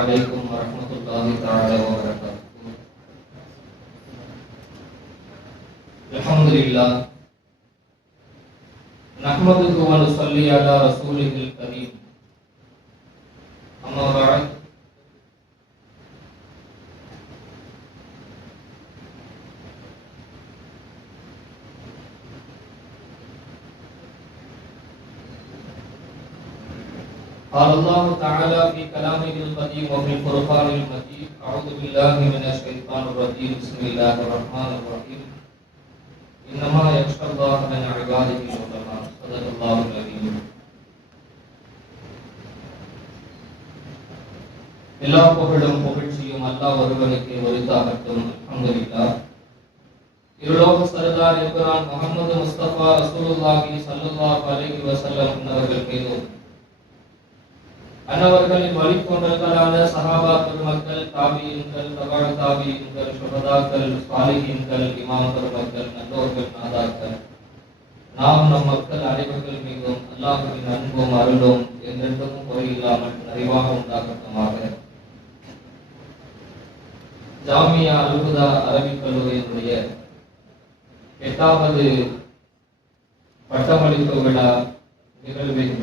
عليكم ورحمة الله تعالى وبركاته. الحمد لله نحمده ونصلي على رسوله الكريم. أما بعد قال الله تعالى في كلامه القديم وفي الفرقان المجيد: أعوذ بالله من الشيطان الرجيم. بسم الله الرحمن الرحيم. إنما يخشى الله من عباده العلماء. صدق الله العظيم. எல்லா புகழும் புகழ்ச்சியும் அல்லாஹ் ஒருவனுக்கே உரித்தாகட்டும். அல்ஹம்துலில்லாஹ். இருலோக சர்தார் எம்பெருமான் முஹம்மது முஸ்தபா ரசூலுல்லாஹி ஸல்லல்லாஹு அலைஹி வஸல்லம் அவர்கள் மீதும் அன்னவர்களின் வழித்தோன்றல்களான சஹாபா பெருமக்கள், தாபியீன்கள், தபா தாபியீன்கள், சுஹதாக்கள், சாலிஹீன்கள், இமாம் பெருமக்கள், நல்லோர்கள், நாதாக்கள், நாம் நம் மக்கள் அனைவர்கள் மீதும் அல்லாஹ்வின் அன்பும் அருளும் என்றென்றும் குறையில்லாமல் நிறைவாக உண்டாகட்டுமாக. ஜாமியா அல்-ஹுதா அரபிக் கல்லூரியினுடைய 8வது பட்டமளிப்பு விழா நிகழ்வில்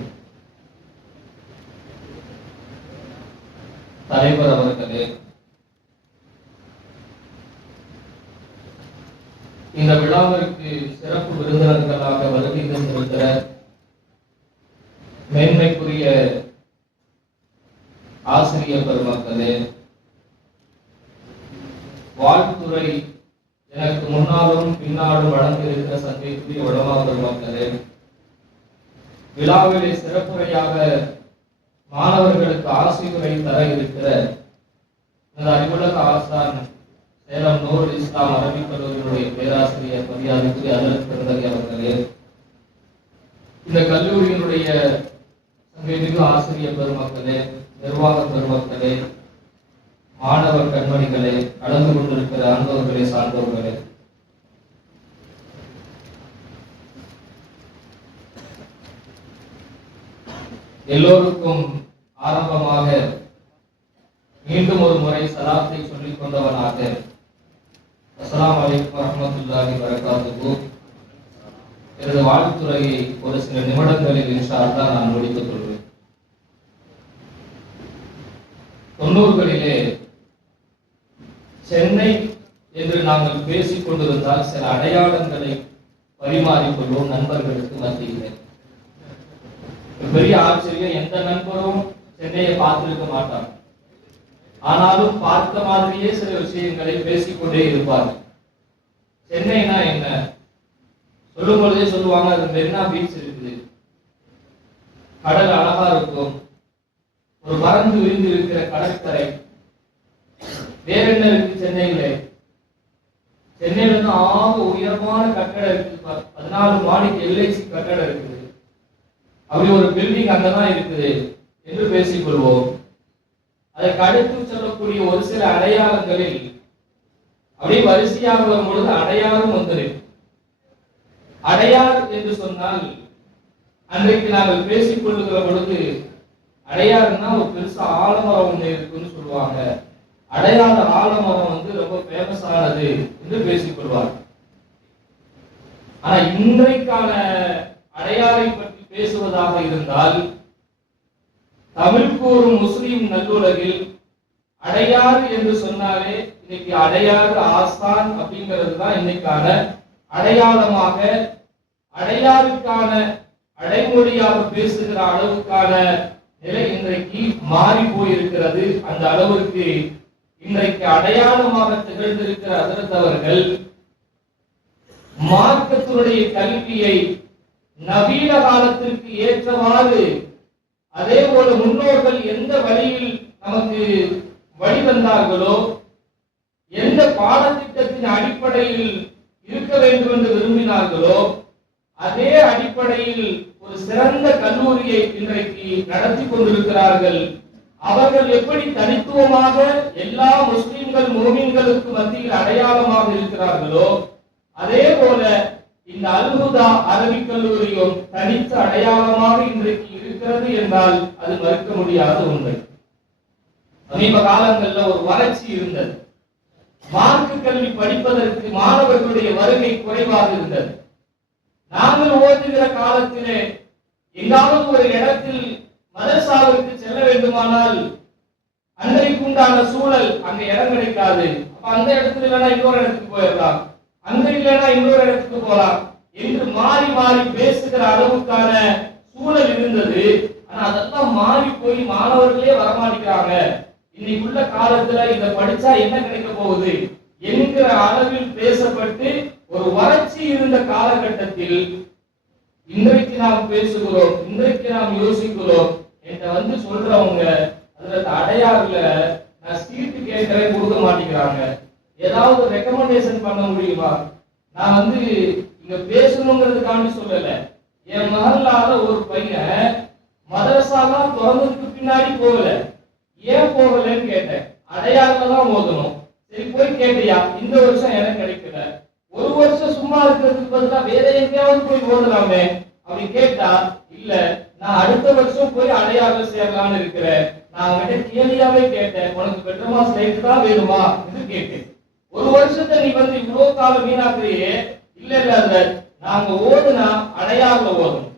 தலைவர் அவர்களே, இந்த விழாவிற்கு சிறப்பு விருந்தினர்களாக வருகை தந்திருக்கிற மேன்மைக்குரிய ஆசிரியர் பெருமக்களே, வாழ்த்துறை எனக்கு முன்னாலும் பின்னாலும் வழங்கியிருக்கிற சந்தைக்குரிய உலமா பெருமக்களே, விழாவிலே சிறப்புரையாக மாணவர்களுக்கு ஆசிரியரை தர இருக்கிற இந்த அறிவுலக ஆசான் சேலம் நூருல் இஸ்லாம் அரபிக் கல்லூரியினுடைய பேராசிரியர் மரியாதைக்குரிய அதற்கு பிறந்தகை அவர்களே, இந்த கல்லூரியினுடைய சங்கமிகு ஆசிரியர் பெருமக்களே, நிர்வாக பெருமக்களே, மாணவர் கண்மணிகளே, கலந்து கொண்டிருக்கிற ஆண்டவர்களே, சான்றோர்களே, எல்லோருக்கும் ஆரம்பமாக மீண்டும் ஒரு முறை சலாத்தை சொல்லிக் கொண்டவனாக அஸ்ஸலாமு அலைக்கும் வரஹ்மத்துல்லாஹி வபரகாத்துஹு எனது வாழ்த்துறையை ஒரு சில நிமிடங்களில் இன்ஷா அல்லாஹ் நான் முடித்துக் கொள்வேன். 90களிலே சென்னை என்று நாங்கள் பேசிக் கொண்டிருந்தால் சில அடையாளங்களை பரிமாறிக்கொள்வோம் நண்பர்களுக்கு மத்தியிலே. பெரிய ஆச்சரியம், எந்த நண்பரும் சென்னையை பார்த்திருக்க மாட்டார். ஆனாலும் பார்த்த மாதிரியே சில விஷயங்களை பேசிக்கொண்டே இருப்பார்கள். சென்னைனா என்ன சொல்லும் பொழுதே சொல்லுவாங்க, அது மெரினா பீச் இருக்குது, கடல் அழகா இருக்கும், ஒரு பறந்து விரிந்து இருக்கிற கடற்கரை. வேற என்ன இருக்கு சென்னையில? சென்னையில தான் ஆக உயரமான கட்டடம் இருக்கு, 14 மாடிக்கு எல்ஐசி கட்டடம் இருக்குது. அப்படி ஒரு பில்டிங் அங்கதான் இருக்குது என்று பேசிக் கொள்வோம். அதற்கு அடுத்து சொல்லக்கூடிய ஒரு சில அடையாளங்களில் அப்படியே வரிசையாக வரும் பொழுது அடையாளம் வந்துருக்கு. அடையார் என்று சொன்னால் அன்றைக்கு நாங்கள் பேசிக் கொள்ளுகிற பொழுது அடையாறுன்னா ஒரு பெருசா ஆலமரம் ஒண்ணு இருக்குன்னு சொல்லுவாங்க. அடையாள ஆலமரம் ரொம்ப ஃபேமஸ் ஆனது என்று பேசிக் கொள்வார். ஆனா இன்றைக்கான அடையாரை பற்றி பேசுவதாக இருந்தால் தமிழ் கூறும் முஸ்லிம் நல்லுலகில் அடையாறு என்று சொன்னாலே இன்னைக்கு அடையாறு ஆசான் அப்படிங்கிறது தான் இன்னைக்கான அடையாளமாக, அடையாறுக்கான அடைமொழியாக பேசுகிற அளவுக்கான நிலை இன்றைக்கு மாறி போயிருக்கிறது. அந்த அளவிற்கு இன்றைக்கு அடையாளமாக திகழ்ந்திருக்கிற ஹஜ்ரத் அவர்கள் மார்க்கத்தினுடைய கல்வியை நவீன காலத்திற்கு ஏற்றவாறு, அதே போல முன்னோர்கள் எந்த வழியில் நமக்கு வழிவந்தார்களோ, எந்த பாடத்திட்டத்தின் அடிப்படையில் இருக்க வேண்டும் என்று விரும்பினார்களோ, அதே அடிப்படையில் ஒரு சிறந்த கல்லூரியை இன்றைக்கு நடத்தி கொண்டிருக்கிறார்கள். அவர்கள் எப்படி தனித்துவமாக எல்லா முஸ்லிம்கள் முஃமின்களுக்கு மத்தியில் அடையாளமாக இருக்கிறார்களோ, அதே போல இந்த அல்-ஹுதா அரபிக் கல்லூரியும் தனித்த அடையாளமாக இன்றைக்கு இருக்கிறது என்றால் அது மறுக்க முடியாத உண்மை. சமீப காலங்கள்ல ஒரு வறட்சி இருந்தது. மார்க்க கல்வி படிப்பதற்கு மாணவர்களுடைய வருகை குறைவாக இருந்தது. நாங்கள் ஓதுகிற காலத்திலே எங்காவது ஒரு இடத்தில் மதரசாவிற்கு செல்ல வேண்டுமானால் அன்றைக்கு உண்டான சூழல் அங்க இடம் கிடைக்காது. அப்ப அந்த இடத்துல இல்லைன்னா இன்னொரு இடத்துக்கு போயிடலாம், அங்க இல்லைன்னா இன்னொரு இடத்துக்கு போகலாம் என்று மாறி மாறி பேசுகிற அளவுக்கான சூழல் இருந்தது. ஆனா அதெல்லாம் மாறி போய் மாணவர்களே வரமாட்டேங்கிறாங்க. இன்னைக்குள்ள காலத்துல இதை படிச்சா என்ன கிடைக்க போகுது என்கிற அளவில் பேசப்பட்டு ஒரு வறட்சி இருந்த காலகட்டத்தில் இன்றைக்கு நாம் பேசுகிறோம், இன்றைக்கு நாம் யோசிக்கிறோம். என்கிட்ட சொல்றவங்க அதுல அடையாறுல நான் சீட்டு கேட்கிறேன், கொடுக்க மாட்டேங்கிறாங்க. ஏதாவது ரெக்கமெண்டேஷன் பண்ண முடியுமா? நான் இங்க பேசணுங்கிறதுக்காண்டி சொல்லல. என் மகளால ஒரு பையன் மதரசாலாம் திறந்ததுக்கு பின்னாடி போகல. ஏன் போகலன்னு கேட்டேன். அடையாறுல தான் ஓதணும். சரி போய் கேட்டியா? இந்த வருஷம் எனக்கு கிடைக்கல. ஒரு வருஷம் சும்மா இருக்கிறதுக்கு பதிலா வேற எங்கேயாவது போய் ஓதலாமே அப்படி கேட்டா, இல்ல நான் அடுத்த வருஷம் போய் அடையாறுல சேரலாம்னு இருக்கிறேன். நான் அவங்கிட்ட கேள்வியாவே கேட்டேன், உனக்கு பெட்ரோமா ஸ்லைட் தான் வேணுமா இது கேட்டேன். ஒரு வருஷத்தை நீ இவ்வளவு காலம் வீணாக்குறியே. இல்ல இல்ல நாங்க ஓதுனா அடையாறுல ஓதணும்.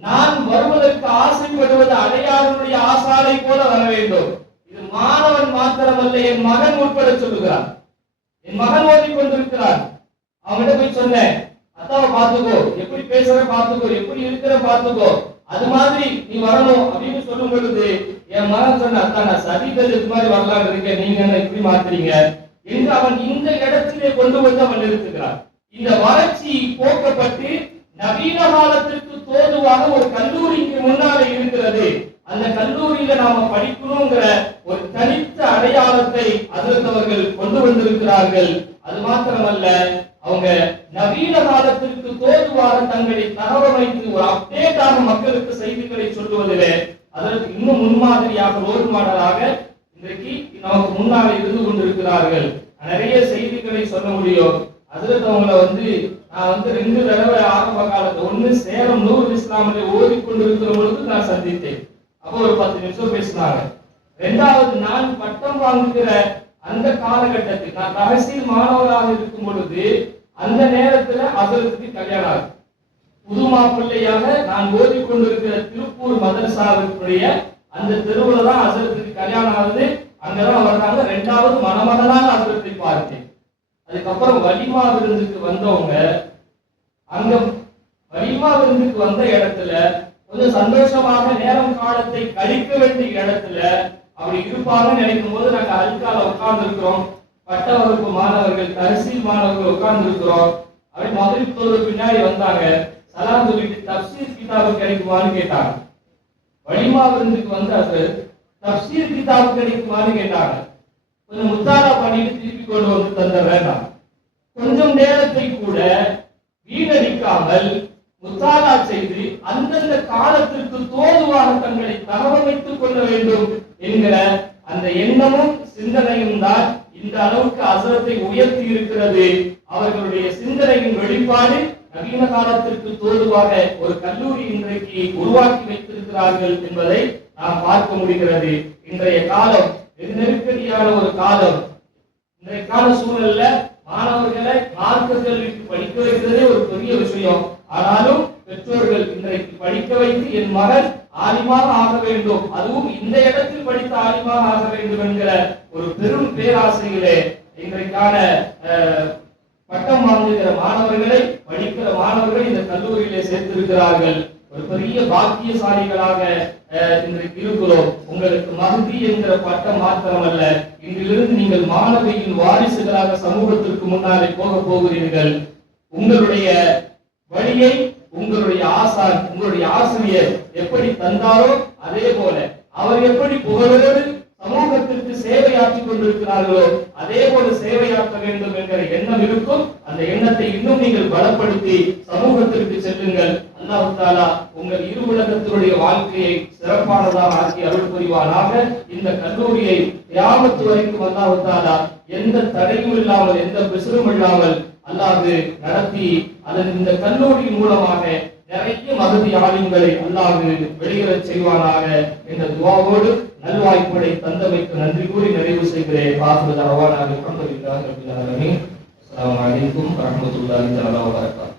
நான் வருவதற்கு ஆசைப்படுவது அடையாறுடைய ஆசாலை போல வர வேண்டும். இது மாணவன் மாத்திரமல்ல, என் மகன் உட்பட சொல்லுகிறார். என் மகன் ஓதிக் கொண்டிருக்கிறார். அவங்கிட்ட போய் சொன்னேன், அத்தாவை பாத்துக்கோ, எப்படி பேசுற பாத்துக்கோ, எப்படி இருக்கிற பாத்துக்கோ, அது மாதிரி நீ வரணும் அப்படின்னு சொல்லும் பொழுது என் மகன் சொன்ன, அத்தா நான் சதிகள் இது மாதிரி வரலான்னு இருக்கேன், நீங்க என்ன இப்படி மாத்துறீங்க என்று அவன் இந்த இடத்திலே கொண்டு வந்து அவன் நிறுத்துகிறான். இந்த வறட்சி போக்கப்பட்டு நவீன காலத்திற்கு தோதுவாக ஒரு கல்லூரிக்கு முன்னாலே இருக்கிறது. அந்த கல்லூரியில நாம படிக்கணுங்கிற ஒரு தனித்த அடையாளத்தை அதற்கவர்கள் கொண்டு வந்திருக்கிறார்கள். அது மாத்திரமல்ல, அவங்க நவீன காலத்திற்கு தோதுவாக தங்களை தகவமைத்து ஒரு அப்டேட்டாக மக்களுக்கு செய்திகளை சொல்லுவதிலே அதற்கு இன்னும் முன்மாதிரியாக ரோல் மாடலாக இன்றைக்கு நமக்கு முன்னாலே இருந்து கொண்டிருக்கிறார்கள். நிறைய செய்திகளை சொல்ல முடியும். அதுல அவங்களை நான் 2 தடவை ஆரம்ப காலத்துல, ஒண்ணு சேலம் நூறு இஸ்லாமிலே ஓதிக்கொண்டிருக்கிற பொழுது நான் சந்தித்தேன். அப்போ ஒரு 10 நிமிஷம் பேசினாங்க. இரண்டாவது நான் பட்டம் வாங்குகிற அந்த காலகட்டத்தில் நான் தஹசீல் மாணவராக இருக்கும் பொழுது அந்த நேரத்துல அதற்கு கல்யாணம் ஆகுது. புது மாப்பிள்ளையாக நான் ஓதிக்கொண்டிருக்கிற திருப்பூர் மதரசாவுடைய அந்த தெருவுல தான் அசரத்துக்கு கல்யாணம் ஆகுது. அங்கதான் வர்றாங்க. 2வது மணமகனாக அசரத்தை பார்த்தேன். அதுக்கப்புறம் வலிமா விருந்துக்கு வந்தவங்க அங்க வலிமா விருந்துக்கு வந்த இடத்துல கொஞ்சம் சந்தோஷமாக நேரம் காலத்தை கழிக்க வேண்டிய இடத்துல அப்படி இருப்பாங்கன்னு நினைக்கும் போது நாங்க அல்கால உட்கார்ந்து இருக்கிறோம். பட்ட வகுப்பு மாணவர்கள், தஹசீல் மாணவர்கள் உட்கார்ந்து இருக்கிறோம். அப்படி மகரிப் தொழுகைக்கு பின்னாடி வந்தாங்க. சலாம் சொல்லிட்டு தப்சீர் கிதாபு கிடைக்குமான்னு கேட்டாங்க. வலிமா விருந்துக்கு வந்து அது தப்சீர் கிதாபு கிடைக்குமான்னு கேட்டாங்க. கொஞ்சம் முத்தாரா பண்ணிட்டு திருப்பி கொண்டு வந்து தந்த வேண்டாம். கொஞ்சம் நேரத்தை கூட வீணடிக்காமல் முத்தாரா செய்து அந்தந்த காலத்திற்கு தோதுவாக தங்களை தகவமைத்துக் கொள்ள வேண்டும் என்கிற அந்த எண்ணமும் சிந்தனையும் தான் இந்த அளவுக்கு அசரத்தை உயர்த்தி இருக்கிறது. அவர்களுடைய சிந்தனையின் வெளிப்பாடு நவீன காலத்திற்கு தோதுவாக ஒரு கல்லூரி இன்றைக்கு உருவாக்கி வைத்திருக்கிறார்கள் என்பதை நாம் பார்க்க முடிகிறது. இன்றைய காலம் வெகு நெருக்கடியான ஒரு காலம். இன்றைக்கான சூழல்ல மாணவர்களை மார்க்க கல்விக்கு படிக்க வைக்கிறதே ஒரு பெரிய விஷயம். ஆனாலும் பெற்றோர்கள் இன்றைக்கு படிக்க வைத்து என் மகன் ஆலிமாக ஆக வேண்டும், அதுவும் இந்த இடத்தில் படித்த ஆலிமாக ஆக வேண்டும் என்கிற ஒரு பெரும் பேராசையிலே இன்றைக்கான பட்டம் வாங்குகிற மாணவர்களை, படிக்கிற மாணவர்கள் இந்த கல்லூரியிலே சேர்த்திருக்கிறார்கள். ஒரு பெரிய பாக்கியசாலிகளாக இன்றைக்கு இருக்கிறோம். உங்களுக்கு மஹதி என்கிற பட்டம் மாத்திரமல்ல, இன்றிலிருந்து நீங்கள் மாணவியின் வாரிசுகளாக சமூகத்திற்கு முன்னாலே போக போகிறீர்கள். உங்களுடைய வழியை உங்களுடைய ஆசான், உங்களுடைய ஆசிரியர் எப்படி தந்தாரோ அதே போல அவர் எப்படி புகழோடு சமூகத்திற்கு சேவையாற்றிக் கொண்டிருக்கிறார்களோ அதே போல சேவையாற்ற வேண்டும் என்கிற எண்ணம் இருக்கும். அந்த எண்ணத்தை இன்னும் நீங்கள் பலப்படுத்தி சமூகத்திற்கு செல்லுங்கள். அல்லாஹ் தஆலா உங்கள் இரு உலகத்தினுடைய வாழ்க்கையை சிறப்பானதாக ஆக்கி அருள் புரிவானாக. இந்த கல்லூரியை கியாமத் வரைக்கும் அல்லாஹ் தஆலா எந்த தடையும் இல்லாமல், எந்த பிசுறும் இல்லாமல் அல்லாஹ் நடத்தி அதன் இந்த கல்லூரியின் மூலமாக நிறைய மஹதி ஆலிம்களை அல்லாஹ் வெளியேறச் செய்வானாக என்ற துஆவோடு நல்வாய்ப்புகளை தந்தமைக்கு நன்றி கூறி நிறைவு செய்கிறேன். பாசுர தரவான அல்ஹம்துலில்லாஹி ரப்பில் ஆலமீன். அஸ்ஸலாமு அலைக்கும் வரஹ்மத்துல்லாஹி தஆலா வபரகாத்துஹு.